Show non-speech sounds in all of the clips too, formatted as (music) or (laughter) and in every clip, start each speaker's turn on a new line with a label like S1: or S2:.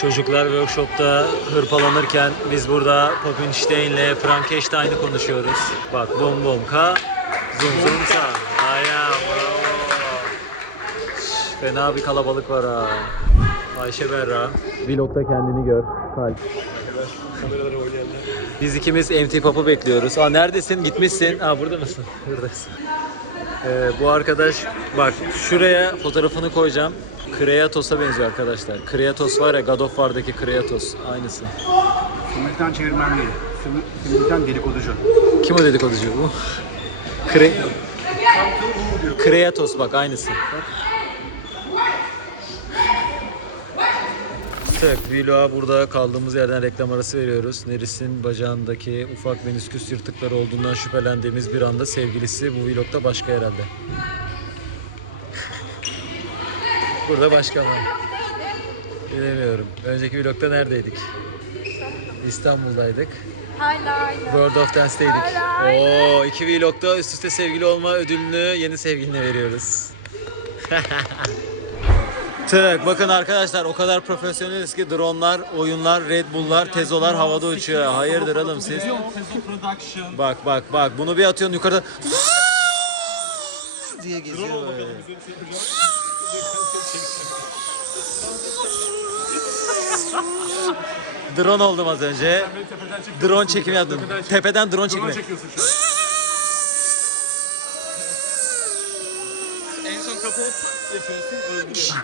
S1: Çocuklar workshopta hırpalanırken biz burada Poppenstein'le Frankenstein'i konuşuyoruz. Bak bom bom ka, zum zum sa. Aynen bravo. Fena bir kalabalık var ha. Ayşe Berra. Vlogda kendini gör. Kalp. Biz ikimiz MT Pop'u bekliyoruz. Aa neredesin? Gitmişsin. Aa burada mısın? Buradasın. Ee, bu arkadaş bak şuraya fotoğrafını koyacağım. Kreatos'a benziyor arkadaşlar. Kreatos var ya God of War'daki Kreatos. Aynısı.
S2: Simultan çevirmen değil. Simultan dedikoducu.
S1: Kim o dedikoducu bu? Kre... Kreatos bak aynısı. Bak. Tık, vloga burada kaldığımız yerden reklam arası veriyoruz. Neris'in bacağındaki ufak menisküs yırtıkları olduğundan şüphelendiğimiz bir anda sevgilisi bu vlogda başka herhalde. Burada başka mı? Bilemiyorum. Önceki vlogda neredeydik? İstanbul'daydık.
S3: Hala
S1: World of Dance'deydik. Oo, iki vlogda üst üste sevgili olma ödülünü yeni sevgiline veriyoruz. (laughs) Tık bakın arkadaşlar o kadar profesyoneliz ki dronlar, oyunlar, Red Bull'lar, Tezo'lar havada uçuyor. Hayırdır oğlum siz? Bak bak bak bunu bir atıyorsun yukarıda diye geziyor. Drone oldum az önce. Drone çekimi yaptım. Tepeden drone çekimi.
S4: En son kapı yapıyorsun.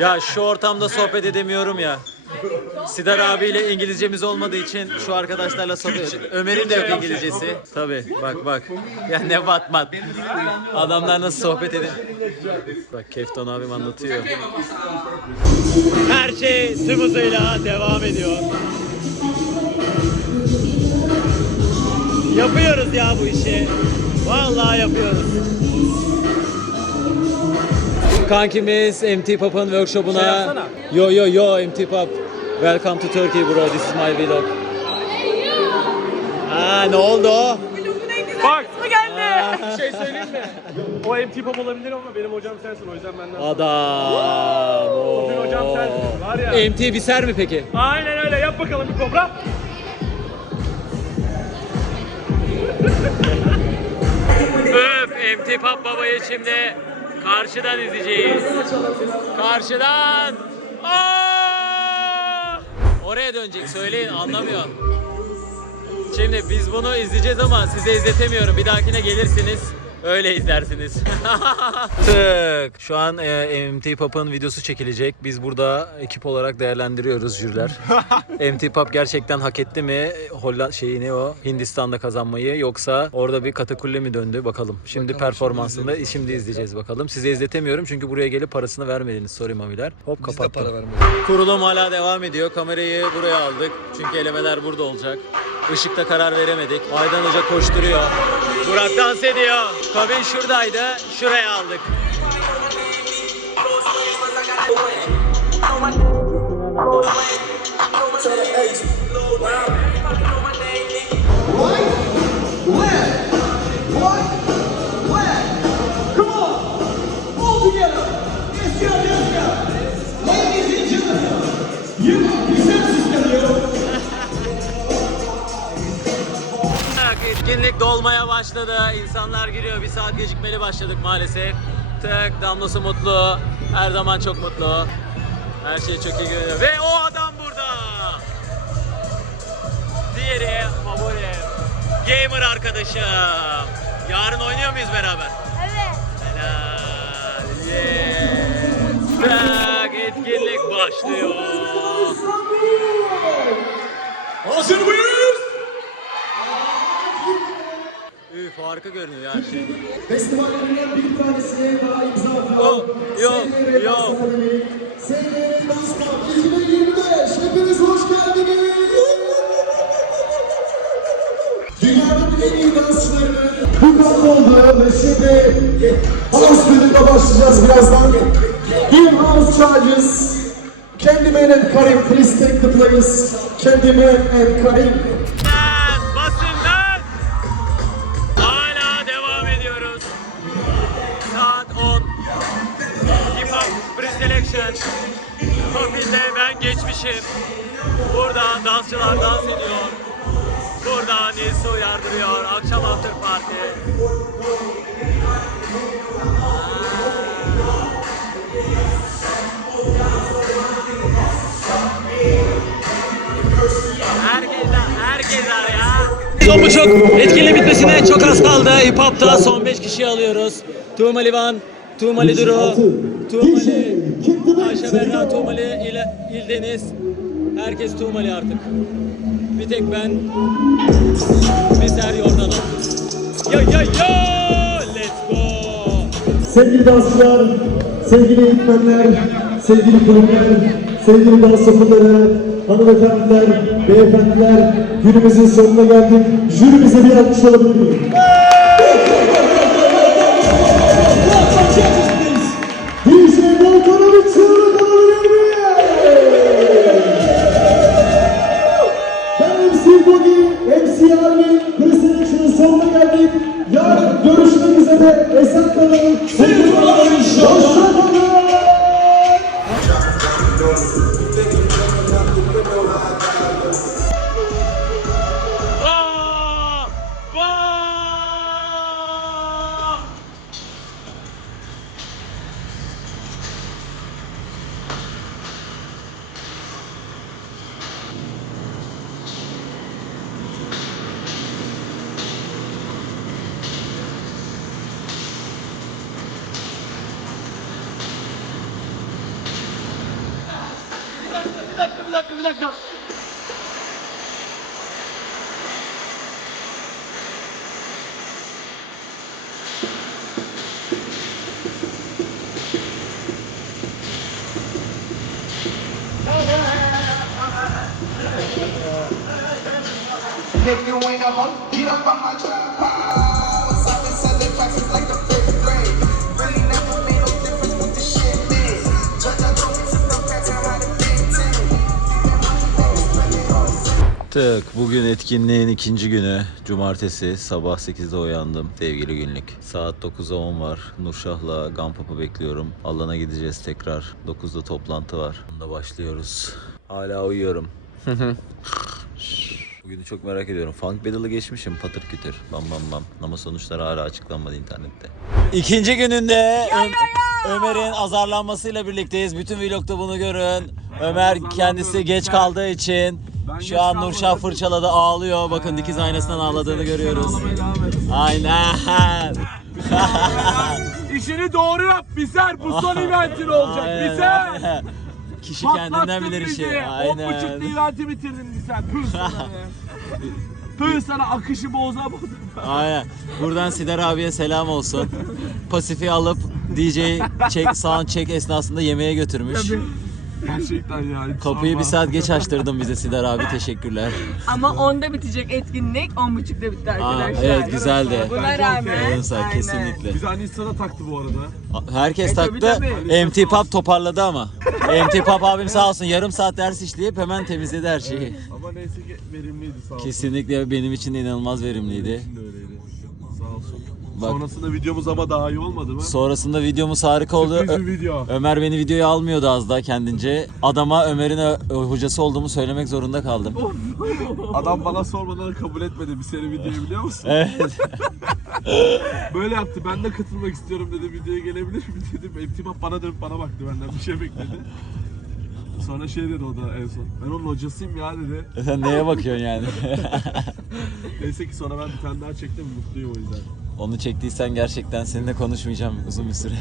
S1: Ya şu ortamda sohbet edemiyorum ya. Sidar abiyle İngilizcemiz olmadığı için şu arkadaşlarla sohbet Ömer'in de yok İngilizcesi. Tabi bak bak. Ya ne batmat. Adamlar nasıl sohbet edin. Bak Kefton abim anlatıyor. Her şey tüm hızıyla devam ediyor. Yapıyoruz ya bu işi. Vallahi yapıyoruz. Kankimiz MT Pop'un workshopuna. yo yo yo MT Pop. Welcome to Turkey bro. This is my vlog. Aa ne oldu?
S4: Bak! geldi? Bir şey söyleyeyim mi? O MT pop olabilir ama benim hocam sensin o yüzden benden.
S1: Adam. oo.
S4: Bugün hocam sensin, var ya.
S1: MT biser mi peki?
S4: Aynen öyle yap bakalım bir kobra.
S1: Öf MT Pop babayı şimdi karşıdan izleyeceğiz. Karşıdan. Aa! Oraya dönecek söyleyin anlamıyor. Şimdi biz bunu izleyeceğiz ama size izletemiyorum. Bir dahakine gelirsiniz. Öyle izlersiniz. (laughs) Tık. Şu an e, MT Pop'un videosu çekilecek. Biz burada ekip olarak değerlendiriyoruz jüriler. (laughs) MT Pop gerçekten hak etti mi? Hollanda şeyi ne o? Hindistan'da kazanmayı yoksa orada bir katakulle mi döndü bakalım. Şimdi performansında şimdi, izleyeceğiz bakalım. Size izletemiyorum çünkü buraya gelip parasını vermediniz. Sorry mamiler. Hop kapattım. Kurulum hala devam ediyor. Kamerayı buraya aldık. Çünkü elemeler burada olacak. Işıkta karar veremedik. Aydan Hoca koşturuyor. Burak dans ediyor. Kabin şuradaydı. Şuraya aldık. Dolmaya başladı. İnsanlar giriyor. Bir saat gecikmeli başladık maalesef. Tık damlası mutlu. Her zaman çok mutlu. Her şey çok iyi görünüyor. Ve o adam burada. Diğeri favorim. Gamer arkadaşım. Yarın oynuyor muyuz beraber?
S3: Evet.
S1: Helal. Yes. Tak, etkinlik başlıyor.
S4: Hazır mıyız?
S1: Harika görünüyor her şey.
S5: Festivallerinden bir tanesine daha imza atan
S1: Yok, yok,
S5: SNR
S1: yok.
S5: Akademi, SNR Dans Camp 2025. Hepiniz hoş geldiniz. Dünyanın en iyi dansçılarının bu kadro oldu ve şimdi house bölümüne başlayacağız birazdan. In house charges. Candyman and Karim, please take the place. Candyman and Karim.
S1: Saat 10. Hip Hop Preselection. Profilde ben geçmişim. Burada dansçılar dans ediyor. Burada Nilsu yardırıyor. Akşam after party. Son bu çok etkili bitmesine çok az kaldı. Hip Hop'ta son 5 kişi alıyoruz. Tuğmali Van, Tuğmali Duru, Tuğmali Ayşe Berra, Tuğmali İl, İldeniz. Herkes Tuğmali artık. Bir tek ben, bir Ser Yordanov. Yo yo yo! Let's go!
S5: Sevgili dansçılar, sevgili eğitmenler, sevgili kulüpler, sevgili dans okulları, hanımefendiler, beyefendiler, günümüzün sonuna geldik. Jürimize bir alkış alabilir miyim?
S3: If you ain't a hoe, get up on my trap ten.
S1: Tık. Bugün etkinliğin ikinci günü. Cumartesi sabah 8'de uyandım. Sevgili günlük. Saat 9'a 10 var. Nurşah'la Gampap'ı bekliyorum. Alana gideceğiz tekrar. 9'da toplantı var. Onda başlıyoruz. Hala uyuyorum. (laughs) Bugünü çok merak ediyorum. Funk Battle'ı geçmişim patır kütür. Bam bam bam. Ama sonuçları hala açıklanmadı internette. İkinci gününde Ö- Ömer'in azarlanmasıyla birlikteyiz. Bütün vlogda bunu görün. Ömer kendisi geç kaldığı için şu an Nurşah fırçaladı ağlıyor. Bakın dikiz aynasından ağladığını görüyoruz. Aynen. (laughs)
S4: İşini doğru yap Biser. Bu son (laughs) eventin olacak. Biser. (laughs)
S1: Kişi kendinden bilir işi. Aynen.
S4: eventi bitirdin Biser. Püh sana be. Püh sana akışı boza boza.
S1: Aynen. Buradan Sider abiye selam olsun. Pasifi alıp DJ check, sound check esnasında yemeğe götürmüş.
S4: Gerçekten yani.
S1: Kapıyı bir saat geç açtırdın bize Sider abi teşekkürler.
S6: Ama 10'da bitecek etkinlik 10.30'da bitti
S1: Aa,
S6: arkadaşlar.
S1: evet güzeldi.
S6: Buna rağmen aynen.
S1: kesinlikle.
S4: Biz Anisa'da taktı bu arada.
S1: Herkes
S6: E, tabii,
S1: taktı.
S6: tabii.
S1: MT Pop toparladı ama. MT Pop abim sağ olsun yarım saat ders işleyip hemen temizledi her şeyi.
S4: Ama neyse ki verimliydi sağ olsun.
S1: Kesinlikle benim için de inanılmaz verimliydi.
S4: Şimdi öyleydi.
S1: Bak.
S4: Sonrasında videomuz ama daha iyi olmadı mı?
S1: Sonrasında videomuz harika oldu.
S4: Sürpriz bir video.
S1: Ömer beni videoya almıyordu az daha kendince. Adama Ömer'in ö- hocası olduğumu söylemek zorunda kaldım. (laughs)
S4: Adam bana sormadan kabul etmedi bir sene videoyu biliyor musun?
S1: Evet. (laughs)
S4: Böyle yaptı. Ben de katılmak istiyorum dedi. Videoya gelebilir mi dedim. Emtibap bana dönüp bana baktı benden bir şey bekledi. Sonra şey dedi o da en son. Ben onun hocasıyım ya dedi.
S1: Sen neye bakıyorsun yani? (laughs)
S4: Neyse ki sonra ben bir tane daha çektim. Mutluyum o yüzden.
S1: Onu çektiysen gerçekten seninle konuşmayacağım uzun bir süre.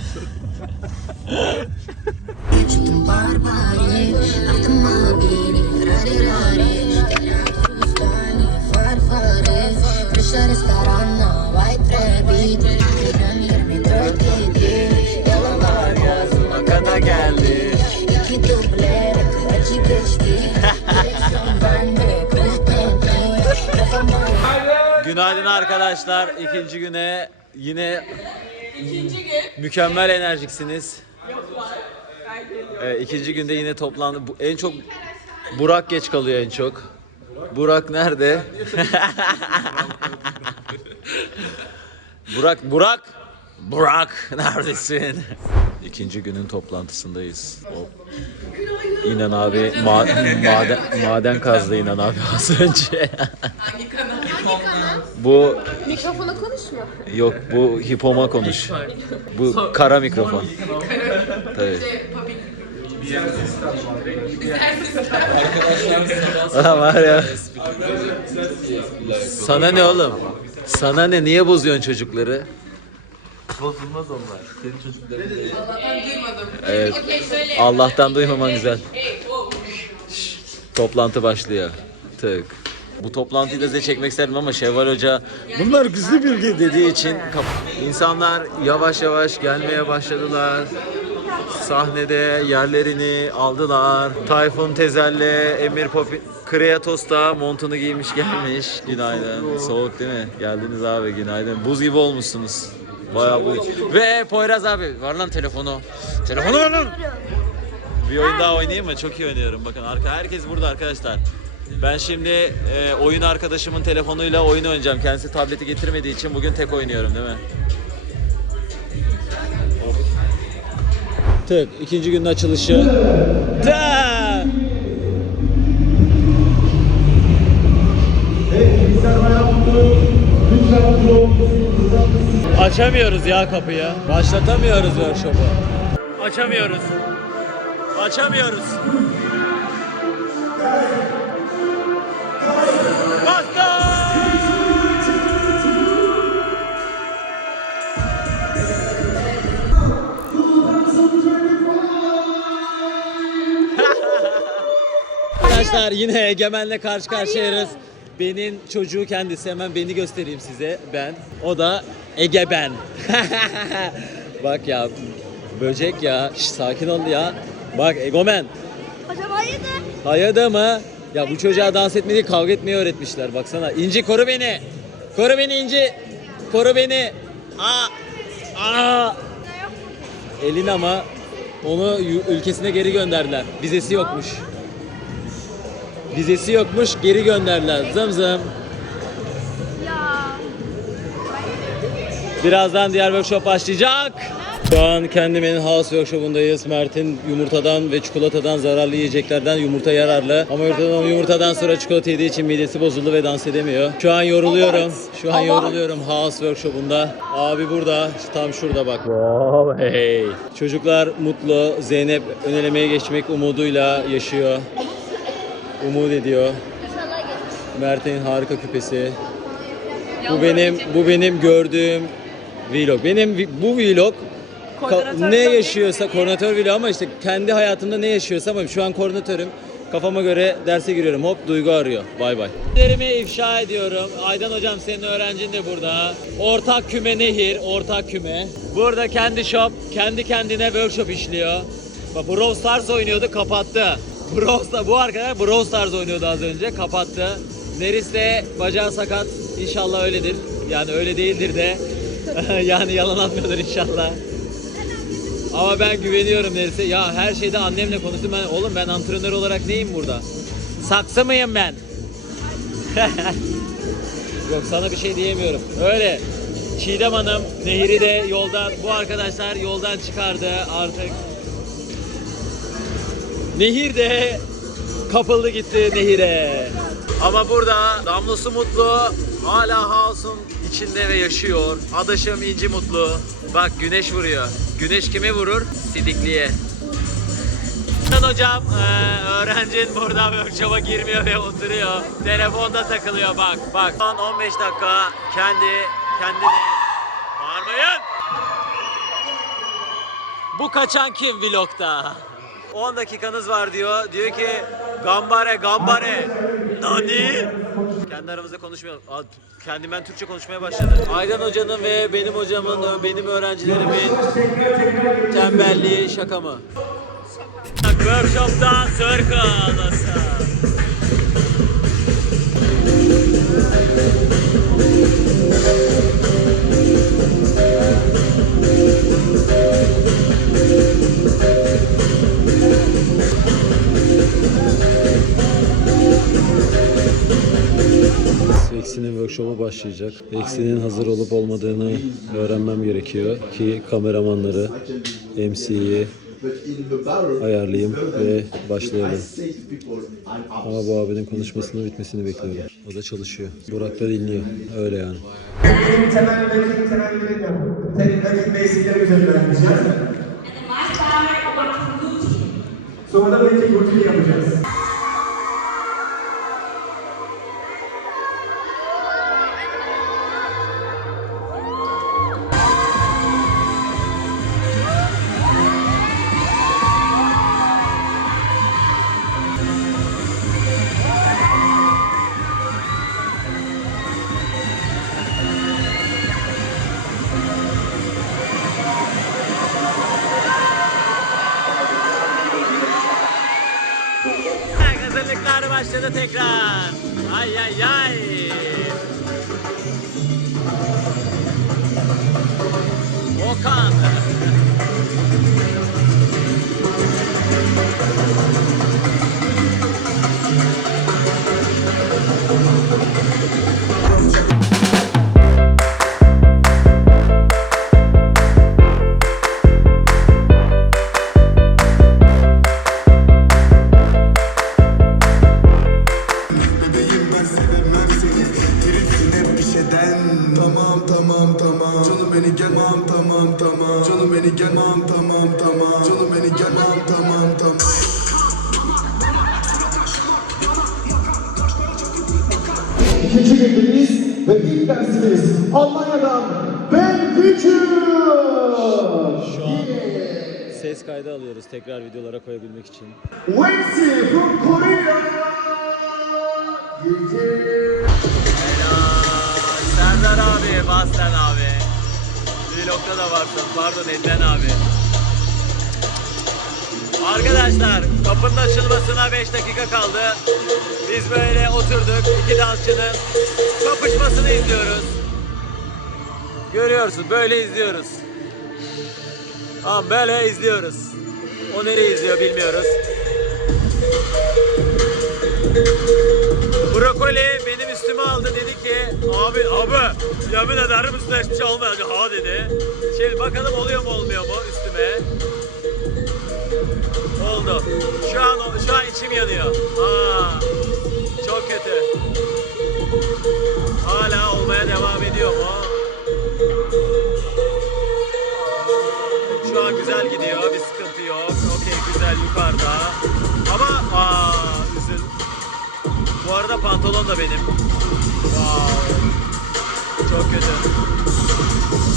S7: Ciutto
S1: Günaydın arkadaşlar. İkinci güne yine mükemmel enerjiksiniz. Evet, ikinci günde yine toplandı. Bu, en çok Burak geç kalıyor en çok. Burak nerede? (laughs) Burak, Burak! Burak neredesin? İkinci günün toplantısındayız. Hop. İnan abi ma- maden, maden kazdı İnan abi az önce. bu
S8: Mikrofona konuşma.
S1: yok bu hipoma konuş. Bu kara mikrofon. Tabii. Ulan var ya. Sana ne oğlum? Sana ne? Niye bozuyorsun çocukları?
S4: Bozulmaz onlar. Senin çocukların değil.
S1: Evet. Allah'tan duymaman güzel. Toplantı başlıyor. Tık. Bu toplantıyı da size çekmek isterdim ama Şevval Hoca bunlar gizli bilgi dediği için insanlar yavaş yavaş gelmeye başladılar. Sahnede yerlerini aldılar. Tayfun Tezel'le Emir Popi Kreatos da montunu giymiş gelmiş. Günaydın. Soğuk değil mi? Geldiniz abi günaydın. Buz gibi olmuşsunuz. Bayağı buz. Ve Poyraz abi var lan telefonu. Telefonu ver lan. Bir oyun daha oynayayım mı? Çok iyi oynuyorum. Bakın arka herkes burada arkadaşlar. Ben şimdi e, oyun arkadaşımın telefonuyla oyun oynayacağım. Kendisi tableti getirmediği için bugün tek oynuyorum değil mi? Tık. ikinci günün açılışı. Ta! Açamıyoruz ya kapıyı. Başlatamıyoruz workshop'u. Açamıyoruz. Açamıyoruz. Basta! Arkadaşlar yine Egemen'le karşı karşıyayız. Benim çocuğu kendisi hemen beni göstereyim size ben. O da Egeben. (laughs) Bak ya böcek ya. Şş, sakin ol ya. Bak Egomen.
S8: Hocam hayırdır?
S1: Hayada mı? Ya bu çocuğa dans etmeyi kavga etmeyi öğretmişler baksana. İnci koru beni. Koru beni İnci. Koru beni. Aa. Aa. Elin ama onu ülkesine geri gönderdiler. Vizesi yokmuş. Vizesi yokmuş geri gönderdiler. Zım zım. Birazdan diğer workshop başlayacak. Şu an kendimin house workshopundayız. Mert'in yumurtadan ve çikolatadan zararlı yiyeceklerden yumurta yararlı. Ama yumurtadan, yumurtadan sonra çikolata yediği için midesi bozuldu ve dans edemiyor. Şu an yoruluyorum. Şu an yoruluyorum house workshopunda. Abi burada. Tam şurada bak. Wow, hey. Çocuklar mutlu. Zeynep önelemeye geçmek umuduyla yaşıyor. Umut ediyor. Mert'in harika küpesi. Bu benim bu benim gördüğüm vlog. Benim vi- bu vlog ka-
S6: Koordinatör
S1: ne
S6: vlog
S1: yaşıyorsa koordinatör vlog ama işte kendi hayatımda ne yaşıyorsam ama şu an koordinatörüm. Kafama göre derse giriyorum. Hop Duygu arıyor. Bay bay. Derimi ifşa ediyorum. Aydan hocam senin öğrencin de burada. Ortak küme nehir, ortak küme. Burada kendi shop, kendi kendine workshop işliyor. Bak Brawl Stars oynuyordu, kapattı. Brawl Stars, bu arkadaş Brawl Stars oynuyordu az önce, kapattı. Neris de bacağı sakat. İnşallah öyledir. Yani öyle değildir de. (laughs) yani yalan atmıyordur inşallah. Ama ben güveniyorum Neris'e. Ya her şeyde annemle konuştum. Ben, oğlum ben antrenör olarak neyim burada? Saksı mıyım ben? (laughs) Yok sana bir şey diyemiyorum. Öyle. Çiğdem Hanım Nehir'i de yoldan, bu arkadaşlar yoldan çıkardı artık. Nehir de kapıldı gitti Nehir'e. Ama burada Damlusu Mutlu hala House'un içinde ve yaşıyor. Adaşım İnci Mutlu. Bak güneş vuruyor. Güneş kime vurur? Sidikliye. Hasan hocam eee, öğrencin burada workshop'a girmiyor ve oturuyor. Telefonda takılıyor bak. Bak son 15 dakika kendi kendine bağırmayın. Bu kaçan kim vlogda? 10 dakikanız var diyor. Diyor ki gambare gambare. Nani? Kendi aramızda konuşmuyor. Aa, Kendim ben Türkçe konuşmaya başladım. Aydan hocanın ve benim hocamın, benim öğrencilerimin tembelliği şaka mı? Workshop'ta Circle Adası. Eksi'nin workshop'a başlayacak. Eksi'nin hazır olup olmadığını öğrenmem gerekiyor ki kameramanları, MC'yi,
S9: ayarlayayım ve başlayalım. Ama bu abinin konuşmasının bitmesini bekliyorum. O da çalışıyor. Burak da dinliyor. Öyle yani.
S5: Benim temel rakip temellerini yapalım. Tek rakip basic'leri üzerinden gideceğiz. Sonra da rakip rutini yapacağız.
S9: Ses kaydı alıyoruz tekrar videolara koyabilmek için.
S5: Wensi from Korea.
S1: Serdar abi, Baslen abi. Vlog'da da varsın. Pardon Enden abi. Arkadaşlar kapının açılmasına 5 dakika kaldı. Biz böyle oturduk. iki dansçının kapışmasını izliyoruz. Görüyorsun böyle izliyoruz. Tamam böyle izliyoruz. O nereye izliyor bilmiyoruz. Brokoli benim üstüme aldı dedi ki abi abi yemin ederim üstüne hiçbir şey olmayacak ha dedi. Şimdi bakalım oluyor mu olmuyor mu üstüme. Oldu. Şu an şu an içim yanıyor. Aa, çok kötü. Hala olmaya devam ediyor mu? Bu arada pantolon da benim. Wow. Çok kötü.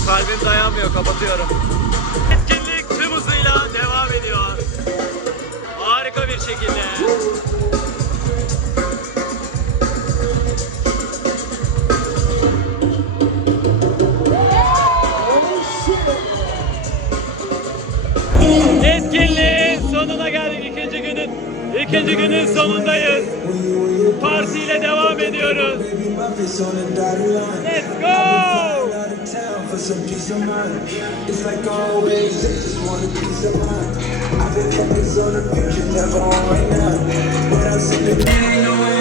S1: Kalbim dayanmıyor. Kapatıyorum. Etkinlik tüm hızıyla devam ediyor. Harika bir şekilde. Etkinliğin sonuna geldik ikinci günün. ikinci günün sonundayız. Partiyle devam ediyoruz. Let's go!
S3: Some peace of mind It's like always, I just want a piece of mind I've been focused on the future, never on right now But I'm sipping